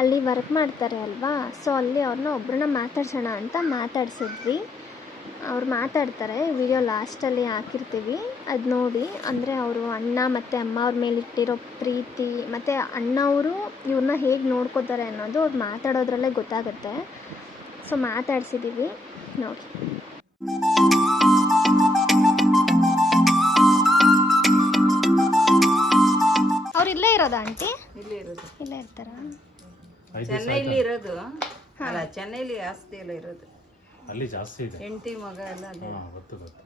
ಅಲ್ಲಿ ವರ್ಕ್ ಮಾಡ್ತಾರೆ ಅಲ್ವಾ? ಸೊ ಅಲ್ಲಿ ಅವ್ರನ್ನ ಒಬ್ಬರನ್ನ ಮಾತಾಡ್ಸೋಣ ಅಂತ ಮಾತಾಡಿಸಿದ್ವಿ. ಅವ್ರು ಮಾತಾಡ್ತಾರೆ ವಿಡಿಯೋ ಲಾಸ್ಟಲ್ಲಿ ಹಾಕಿರ್ತೀವಿ. ಅದು ನೋಡಿ ಅಂದರೆ ಅವರು ಅಣ್ಣ ಮತ್ತು ಅಮ್ಮ ಅವ್ರ ಮೇಲೆ ಇಟ್ಟಿರೋ ಪ್ರೀತಿ ಮತ್ತು ಅಣ್ಣವರು ಇವ್ರನ್ನ ಹೇಗೆ ನೋಡ್ಕೋತಾರೆ ಅನ್ನೋದು ಅವ್ರು ಮಾತಾಡೋದ್ರಲ್ಲೇ ಗೊತ್ತಾಗುತ್ತೆ. ಸೊ ಮಾತಾಡ್ಸಿದ್ದೀವಿ ನೋಡಿ. ಅವ್ರು ಇಲ್ಲೇ ಇರೋದಾ ಆಂಟಿ? ಇಲ್ಲೇ ಇರೋದು. ಇಲ್ಲೇ ಇರ್ತಾರಾ? ಚೆನ್ನೈಲಿ ಇರೋದು. ಅಲ್ಲ ಚೆನ್ನೈಲಿ ಆಸ್ತಿ ಎಲ್ಲ ಇರೋದು. ಅಲ್ಲಿ ಜಾಸ್ತಿ ಇದೆ. ಹೆಂಡತಿ ಮಗ ಎಲ್ಲ ಅಲ್ಲೇ ಹಾ ಗೊತ್ತು ಗೊತ್ತು.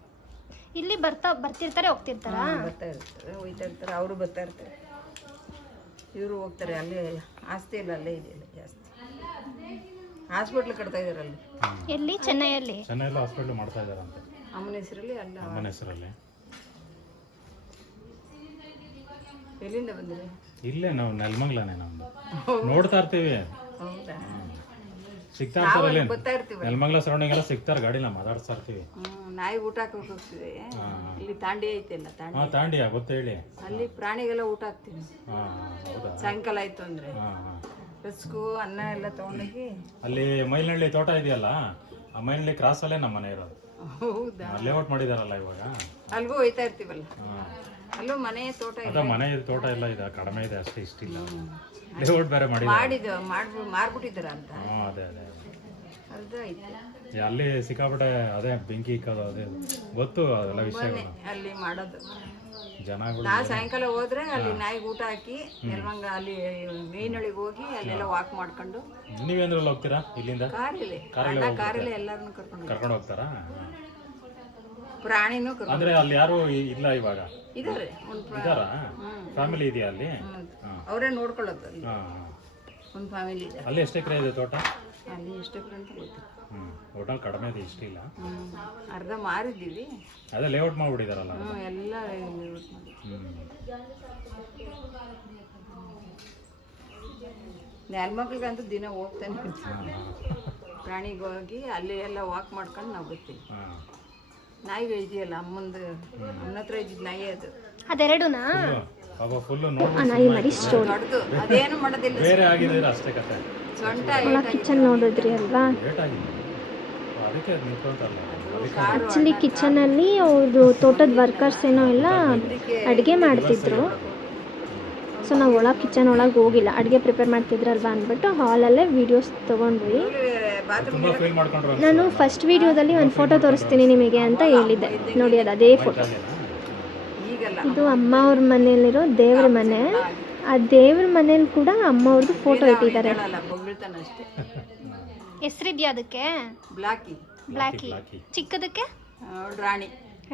ಇಲ್ಲಿ ಬರ್ತಾ ಬರ್ತಿರ್ತಾರೆ ಹೋಗ್ತಿರ್ತಾರ? ಬರ್ತಾ ಇರ್ತಾರೆ ಹೋಯ್ತಾ ಇರ್ತಾರೆ ಅವರು ಬರ್ತಾ ಇರ್ತಾರೆ. ಇವರು ಹೋಗ್ತಾರೆ ಅಲ್ಲಿ ಆಸ್ತಿ ಎಲ್ಲ ಅಲ್ಲೇ ಇದೆ ಜಾಸ್ತಿ. ಹಾಸ್ಪಿಟ್ಲ್ ಕಟ್ತಾ ಇದಾರೆ ಅಲ್ಲಿ. ಎಲ್ಲಿ? ಚೆನ್ನೈಯಲ್ಲಿ? ಚೆನ್ನೈಯಲ್ಲಿ ಹಾಸ್ಪಿಟ್ಲ್ ಮಾಡ್ತಾ ಇದಾರಂತೆ ಅಮ್ಮನ ಹೆಸರಲ್ಲಿ ಅಲ್ಲ. ಅಮ್ಮನ ಹೆಸರಲ್ಲಿ. ಎಲ್ಲಿಂದ ಬಂದಿರಿ? ಇಲ್ಲೇ ನಾವು ನೆಲಮಂಗ್ಲನೇ ನಮ್ದು. ನೋಡ್ತಾ ಇರ್ತೀವಿ. ಹೌದಾ? ಸಿಗ್ತಾ ಬರ್ತಾ ಇರ್ತೀವಿ. ನೆಲಮಂಗ್ಲ ಸರೌಂಡಿಂಗ್ ಎಲ್ಲ ಸಿಗ್ತಾರೆ ನಾವು ಮಾತಾಡ್ತಾ ಇರ್ತೀವಿ. ಹ್ಮ್ ನಾಯಿ ಊಟ ಹಾಕಕ್ ಹೋಗ್ತೀವಿ. ಇಲ್ಲಿ ತಾಂಡಿ ಐತೆಲ್ಲ ತಾಂಡಿ? ಹಾ ತಾಂಡಿಯಾ ಗೊತ್ತು ಹೇಳಿ. ಅಲ್ಲಿ ಪ್ರಾಣಿಗೆಲ್ಲ ಊಟ ಹಾಕ್ತೀವಿ. ಹಾ ಹೌದಾ? ಸಾಯಂಕಾಲ ಆಯ್ತು ಅಂದ್ರೆ. ಹಾಂ ಹಾ. ರಸ್ಕು ಅನ್ನ ಎಲ್ಲ ತಗೊಂಡೋಗಿ. ಅಲ್ಲಿ ಮೈಲಹಳ್ಳಿ ತೋಟ ಇದೆಯಲ್ಲ ಆ ಮೈಲಹಳ್ಳಿ ಕ್ರಾಸ್ ಅಲ್ಲೇ ನಮ್ಮ ಮನೆ ಇರೋದು. ಹೌದಾ? ಲೇಔಟ್ ಮಾಡಿದಾರಲ್ಲ ಇವಾಗ. ಅಲ್ಗೂ ಹೋಯ್ತಾ ಇರ್ತೀವಲ್ಲ? ಹಾ. ಅಲ್ಲೂ ಮನೆ ತೋಟ ಅದ ಮನೆ ತೋಟ ಎಲ್ಲ ಇದೆ ಕಡಿಮೆ ಇದೆ ಅಷ್ಟೇ ಇಷ್ಟಿಲ್ಲ. ಲೇಔಟ್ ಬೇರೆ ಮಾಡಿ ಮಾಡಿದ ಮಾಡ್ ಮಾರ್ಬಿಟ್ಟಿದಾರ ಅಂತ? ಹಾ ಅದೇ ಅದೇ ಅರ್ಧ ಅಲ್ಲಿ ಸಿಕ್ಕಾಪಟ್ಟೆ ಅದೇ ಬೆಂಕಿ ಇಕ್ಕೋದು ಅದೇ ಗೊತ್ತು ಅದೆಲ್ಲ ವಿಷಯ ಅಲ್ಲಿ ಮಾಡೋದು. ಜನಗಳು ನಾ ಸಾಯಂಕಾಲ ಹೋದ್ರೆ ಅಲ್ಲಿ ನಾಯಿಗೆ ಊಟ ಹಾಕಿ ನೆಲಮಂಗ ಅಲ್ಲಿ ಮೇನಳಿಗೆ ಹೋಗಿ ಅಲ್ಲೆಲ್ಲ ವಾಕ್ ಮಾಡ್ಕೊಂಡು. ನೀವೇಂದ್ರಲ್ಲಿ ಹೋಗ್ತೀರಾ ಇಲ್ಲಿಂದ? ಕಾರಲ್ಲಿ. ಕಾರಲ್ಲಿ ಎಲ್ಲರನ್ನು ಕರ್ಕೊಂಡು ಕರ್ಕೊಂಡು ಹೋಗ್ತಾರಾ? ಪ್ರಾಣಿನೂ ಅಂದ್ರೆ ಅಲ್ಲಿ ಯಾರು ಇಲ್ಲ ಇವಾಗ? ಇದಾರೆ? ಇದಾರಾ? ಫ್ಯಾಮಿಲಿ. ಇದೆಯಾ ಅಲ್ಲಿ? ಅವರೇ ನೋಡ್ಕೊಳ್ಳೋದು ಒಂದು ಫ್ಯಾಮಿಲಿ ಇದೆ. ಅಲ್ಲಿ ಎಷ್ಟು ಎಕರೆ ಇದೆ ತೋಟ? ಅಲ್ಲಿ ಎಷ್ಟು ಅಂತ ಗೊತ್ತಿಲ್ಲ. ಒಟ್ನಲ್ಲಿ ಕಡಿಮೆ ಇದೆ ಇಷ್ಟಿಲ್ಲ. ಹ್ಮ್. ಅರ್ಧ ಮಾರಿದ್ದೀವಿ. ಅದೇ ಲೇಔಟ್ ಮಾಡಿಬಿಟ್ಟಿದಾರಲ್ಲ ಹ್ಮ್, ಎಲ್ಲ ಯೂಸ್ ಮಾಡಿ. ಹ್ಮ್. ನೆಲ್ಮಕ್ಳಿಗಂತೂ ದಿನ ಹೋಗ್ತಾನೆ ಇರ್ತೀವಿ ಪ್ರಾಣಿಗೆ ಹೋಗಿ ಅಲ್ಲಿ ಎಲ್ಲ ವಾಕ್ ಮಾಡ್ಕೊಂಡು ನಾವು ಬರ್ತೀವಿ. ಹಾ. ನಾಯಿಗೆ ಇದೆಯಲ್ಲ ಅಮ್ಮಂದು ಅಮ್ಮನ ಹತ್ರ ಇದ್ದಿದ್ದು ನಾಯಿ ಅದು. ಅದೆರಡುನಾ? ನಾಯಿ ಮರಿ ಸ್ಟೋರಿ. ದೊಡ್ಡದು ಅದೇನು ಮಾಡೋದಿಲ್ಲ. ಬೇರೆ ಆಗಿದ್ರೆ ಅಷ್ಟೇ ಕತೆ ಸೊಂಟ ಕಿಚನ್ ನೋಡಿದ್ರಿ ಅಲ್ವಾ? ಲೇಟ್ ಆಗಿದೆ. ಅದಕ್ಕೆ ಅದು ನಿಂತ್ಕೊಂತಲ್ಲ ಅದಕ್ಕೆ ಆ್ಯಕ್ಚುಲಿ ಕಿಚನಲ್ಲಿ ಅವ್ರದ್ದು ತೋಟದ ವರ್ಕರ್ಸ್ ಏನೋ ಎಲ್ಲ ಅಡುಗೆ ಮಾಡ್ತಿದ್ರು. ಸೊ ನಾವು ಒಳಗೆ ಕಿಚನ್ ಒಳಗೆ ಹೋಗಿಲ್ಲ. ಅಡುಗೆ ಪ್ರಿಪೇರ್ ಮಾಡ್ತಿದ್ರಲ್ವಾ ಅಂದ್ಬಿಟ್ಟು ಹಾಲಲ್ಲೇ ವೀಡಿಯೋಸ್ ತೊಗೊಂಡ್ವಿ. ನಾನು ಫಸ್ಟ್ ವೀಡಿಯೋದಲ್ಲಿ ಒಂದು ಫೋಟೋ ತೋರಿಸ್ತೀನಿ ನಿಮಗೆ ಅಂತ ಹೇಳಿದ್ದೆ. ನೋಡಿ ಅದು ಅದೇ ಫೋಟೋ ಇದು ಅಮ್ಮ ಅವ್ರ ಮನೆಯಲ್ಲಿರೋ ದೇವ್ರ ಮನೆ. ಆ ದೇವ್ರ ಮನೇಲಿ ಕೂಡ ಅಮ್ಮ ಅವ್ರದ್ದು ಫೋಟೋ ಇಟ್ಟಿದ್ದಾರೆ. ಹೆಸರಿದ್ಯಾ ಅದಕ್ಕೆ? ಬ್ಲಾಕಿ. ಚಿಕ್ಕದಕ್ಕೆ? ರಾಣಿ.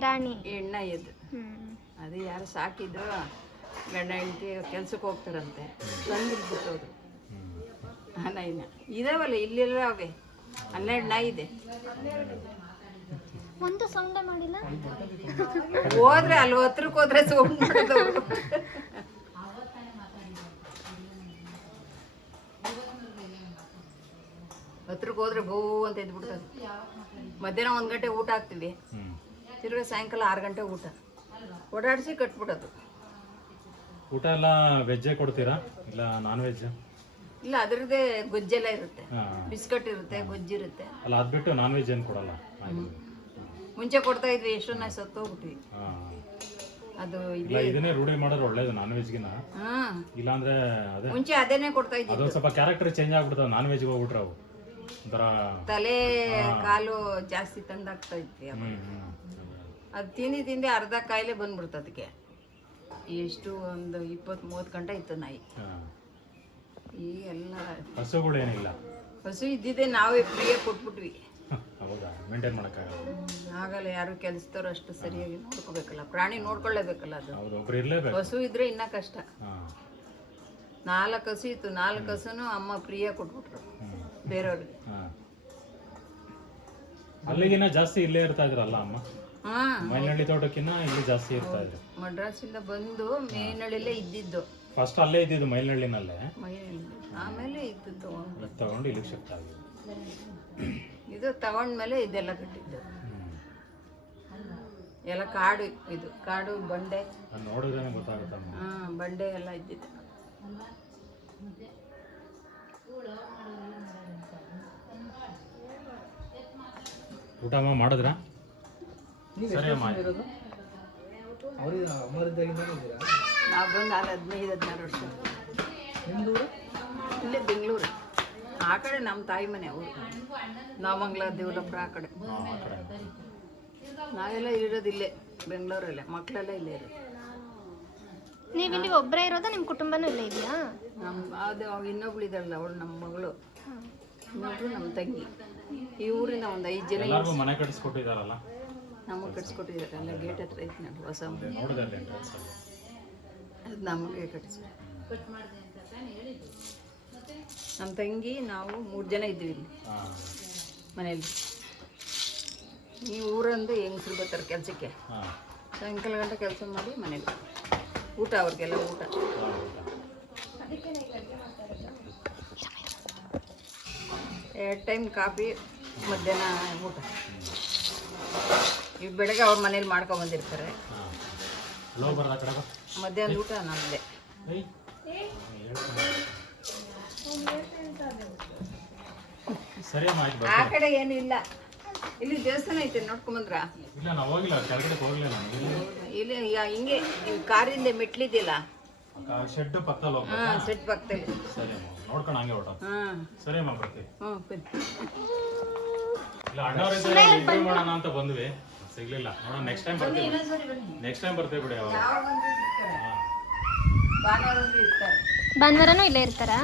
ರಾಣಿ. ಎಣ್ಣ ಅದು ಯಾರು ಸಾಕಿದ್ರು ಗಂಡ ಹೆಂಡತಿ ಕೆಲ್ಸಕ್ಕೆ ಹೋಗ್ತಾರಂತೆ. ತಂದಿರ್ಬಿಟ್ಟವ್ರು ಹ್ಮ್ ಆ ನಾಯಿನ ಇದಾವಲ್ಲ ಇಲ್ಲೆಲ್ಲ ಅವೆ. ಹನ್ನೆರಡು ನಾಯಿ ಇದೆ. ಒಂದು ಸೌಂಡ ಮಾಡಿಲ್ಲ? ಹೋದ್ರೆ ಅಲ್ಲಿ ಹತ್ರಕ್ಕೆ ಹೋದ್ರೆ ಸೌಂಡ್ ಹತ್ರಕ್ಕೆ ಹೋದ್ರೆ ಬೋ ಅಂತ ಎದ್ಬಿಡ್ತದೆ. ಮಧ್ಯಾಹ್ನ ಒಂದು ಗಂಟೆ ಊಟ ಹಾಕ್ತೀವಿ ತಿರ್ಗಿ ತಿರ್ಗಾ ಸಾಯಂಕಾಲ ಆರು ಗಂಟೆ ಊಟ. ಓಡಾಡಿಸಿ ಕಟ್ಬಿಡೋದು. ಊಟ ಎಲ್ಲ ವೆಜ್ಜೇ ಕೊಡ್ತೀರಾ? ಇಲ್ಲ ನಾನ್ ವೆಜ್ ಇಲ್ಲ ಅದರದ್ದೇ ಗೊಜ್ಜೆಲ್ಲ ಇರುತ್ತೆ. ಬಿಸ್ಕಟ್ ಇರುತ್ತೆ ಗೊಜ್ಜಿರುತ್ತೆ ಅಲ್ಲ ಅದ್ ಬಿಟ್ಟು ನಾನ್ ವೆಜ್ ಏನು ಕೊಡಲ್ಲ. ಮುಂಚೆ ಕೊಡ್ತಾ ಇದ್ವಿ ಎಷ್ಟೋ ಸತ್ತು ಸತ್ತೋಗ್ಬಿಟ್ವಿ ಅದು ಇಲ್ಲ ಇದೆ. ಇದನ್ನೇ ರೂಢಿ ಮಾಡೋದು ಒಳ್ಳೇದು ನಾನ್ ವೆಜ್ಗಿನ ಹಾ. ಇಲ್ಲಾಂದ್ರೆ ಅದೇ. ಮುಂಚೆ ಅದೇನೆ ಕೊಡ್ತಾ ಇದ್ವಿ ಅದೊಂದು ಸ್ವಲ್ಪ ಕ್ಯಾರೆಕ್ಟರ್ ಚೇಂಜ್ ಆಗ್ಬಿಡ್ತಾವ ನಾನ್ ವೆಜ್ಗೆ ಹೋಗ್ಬಿಟ್ರೆ ಅವು. ಒಂಥರ ತಲೆ ಕಾಲು ಜಾಸ್ತಿ ಇದ್ವಿ ಹ್ಮ್. ಅದು ತಿಂದು ತಿಂದು ಅರ್ಧ ಕಾಯಿಲೆ ಬಂದ್ಬಿಡ್ತು ಅದಕ್ಕೆ. ಎಷ್ಟು ಒಂದು ಇಪ್ಪತ್ತು ಮೂವತ್ತು ಗಂಟೆ ಇತ್ತು ನಾಯಿ. ಈ ಈಗೆಲ್ಲ ಹಸುಗಳು ಏನಿಲ್ಲ ಹಸು ಇದ್ದಿದ್ದೆ ನಾವೇ ಫ್ರೀಯಾಗಿ ಕೊಟ್ಬಿಟ್ವಿ. ಹೌದಾ? ಮೇಂಟೈನ್ ಮಾಡೋಕ್ಕಾಗಲ್ಲ. ಹ್ಮ್, ಆಗಲ್ಲ ಯಾರು ಕೆಲಸದವ್ರು ಅಷ್ಟು ಸರಿಯಾಗಿ ನೋಡ್ಕೋಬೇಕಲ್ಲ. ಪ್ರಾಣಿ ನೋಡ್ಕೊಳ್ಳೇಬೇಕಲ್ಲ ಅದು. ಹಸು ಇದ್ರೆ ಇನ್ನ ಕಷ್ಟ. ನಾಲ್ಕು ಹಸು ಇತ್ತು. ನಾಲ್ಕು ಹಸುನು ಅಮ್ಮ ಫ್ರೀಯಾಗಿ ಕೊಟ್ಬಿಟ್ರು. ಬೇರೆಯವ್ರಿಗೆ. ಹಾ. ಅಲ್ಲಿಗಿನ್ನ ಜಾಸ್ತಿ ಇಲ್ಲೇ ಇರ್ತಾ ಇದ್ರಲ್ಲ ಅಮ್ಮ? ಮೈನಳ್ಳಿ ತೋಟಕ್ಕಿಂತ ಇಲ್ಲಿ ಜಾಸ್ತಿ ಇರ್ತಾ ಇದೆ. ಮಡ್ರಾಸಿಂದ ಬಂದು ಮೈನಳ್ಳಿಲೇ ಇದ್ದಿದ್ದು. ಫಸ್ಟ್ ಅಲ್ಲೇ ಇದ್ದಿದ್ದು ಮೈನಳ್ಳಿನಲ್ಲೇ. ಆಮೇಲೆ ಇದ್ದು ತಗೊಂಡು ತಗೊಂಡು ಇಲ್ಲಿ ಶಿಫ್ಟ್ ಆಗಿದೆ ಇದು ತಗೊಂಡ್ಮೇಲೆ ಇದೆಲ್ಲ ಕಟ್ಟಿದ್ದು. ಎಲ್ಲ ಕಾಡು ಇದು ಕಾಡು ಬಂಡೆ. ನೋಡಿದ್ರೆ ಗೊತ್ತಾಗುತ್ತೆ ಹಾ ಬಂಡೆ ಎಲ್ಲ ಇದ್ದಿತ್ತು ಊಟ ಮಾಡಿದ್ರಾ? ಮಾಡಿದ್ರಾ ಸರಿ ಅಮ್ಮ. ಆಯ್ತು. ಇರೋದು ಅವ್ರಿಗೆ ಅಮರದಾಗಿಂದಲೇ ಇದ್ದೀರಾ ನಾವು ಬಂದು ಅಲ್ಲಿ ಹದಿನೈದು ಹದಿನಾರು ವರ್ಷ. ಊರು ಇಲ್ಲೇ ಬೆಂಗಳೂರು. ಆ ಕಡೆ ನಮ್ಮ ತಾಯಿ ಮನೆ ಅವರು. ನಾವಂಗ್ಲ ದೇವಲಪುರ ಆ ಕಡೆ. ಹಾಂ ಆ ಕಡೆ. ನಾವೆಲ್ಲ ಇರೋದು ಇಲ್ಲೇ ಬೆಂಗಳೂರಲ್ಲೇ. ಮಕ್ಕಳೆಲ್ಲ ಇಲ್ಲೇ ಇರೋದು. ನೀವು ಇಲ್ಲಿ ಒಬ್ಬರೇ ಇರೋದಾ? ನಿಮ್ಮ ಕುಟುಂಬನೂ ಇಲ್ಲೇ ಇದೆಯಾ? ನಮ್ಮ ಅದು ಇನ್ನೊಬ್ಳು ಇದ್ದಾಳಲ್ಲ ಅವಳು ನಮ್ಮ ಮಗಳು. ಇನ್ನೊಬ್ಳು ನಮ್ಮ ತಂಗಿ. ಈ ಊರಿಂದ ಒಂದು ಐದು ಜನ ಎಲ್ಲರಿಗೂ ಮನೆ ಕಟ್ಟಿಸ್ಕೊಟ್ಟಿದ್ದಾರಲ್ಲ ನಮಗೆ ಕಟ್ಸ್ಕೊಟ್ಟಿದ್ದಾರೆ. ಅಲ್ಲ ಗೇಟ್ ಹತ್ರ ಐತೆ ನಾನು ಹೊಸ. ಅದು ನಮಗೆ ಕಟ್ಸಿ ನಮ್ಮ ತಂಗಿ ನಾವು ಮೂರು ಜನ ಇದ್ದೀವಿ ಇಲ್ಲಿ. ಮನೆಯಲ್ಲಿ. ಈ ಊರಂದು ಹೆಂಗಸರು ಬರ್ತಾರೆ ಕೆಲಸಕ್ಕೆ? ಸಾಯಂಕಾಲ ಗಂಟೆ ಕೆಲಸ ಮಾಡಿ ಮನೇಲಿ ಊಟ ಅವ್ರಿಗೆಲ್ಲ ಊಟ. ಎರಡು ಟೈಮ್ ಕಾಫಿ ಮಧ್ಯಾಹ್ನ ಊಟ. ಈಗ ಬೆಳಗ್ಗೆ ಅವ್ರ ಮನೇಲಿ ಮಾಡ್ಕೊಂಡ್ ಬಂದಿರ್ತಾರೆ. ಮಧ್ಯಾಹ್ನ ಊಟ ನಮ್ಮದೇ ಆ ಕಡೆ ಏನು ಇಲ್ಲ. ಇಲ್ಲಿ ದೇವಸ್ಥಾನ ಐತೆ ನೋಡ್ಕೊಂಬಂದ್ರ ಇಲ್ಲ ನಾವು ಹೋಗಿಲ್ಲ ಕೆಳಗಡೆ ಹೋಗ್ಲಿಲ್ಲ ನಾನು. ಇಲ್ಲಿ ಇಲ್ಲಿ ಈಗ ಹಿಂಗೆ ಈ ಕಾರಿಂದ ಮೆಟ್ಲಿದ್ದಿಲ್ಲ ಶೆಡ್ ಪಕ್ಕದಲ್ಲಿ ಹೋಗ್ಬೇಕು? ಹಾಂ ಶೆಡ್ ಪಕ್ಕದಲ್ಲಿ. ಸರಿ ನೋಡ್ಕೊಂಡು ಹಂಗೆ ಹೊರಟ ಹಾಂ. ಸರಿ ಅಮ್ಮ ಬರ್ತೀವಿ ಹ್ಞೂ ಇಲ್ಲ ಅಣ್ಣವ್ರ ಇಂಟರ್ವ್ಯೂ ಮಾಡೋಣ ಅಂತ ಬಂದ್ವಿ. ಸಿಗ್ಲಿಲ್ಲ. ನೋಡೋಣ ನೆಕ್ಸ್ಟ್ ಟೈಮ್ ಬರ್ತೀವಿ ನೆಕ್ಸ್ಟ್ ಟೈಮ್ ಬರ್ತೀವಿ ಬಿಡಿ ಅವಾಗ. ಭಾನುವಾರನೂ ಇಲ್ಲೇ ಇರ್ತಾರಾ?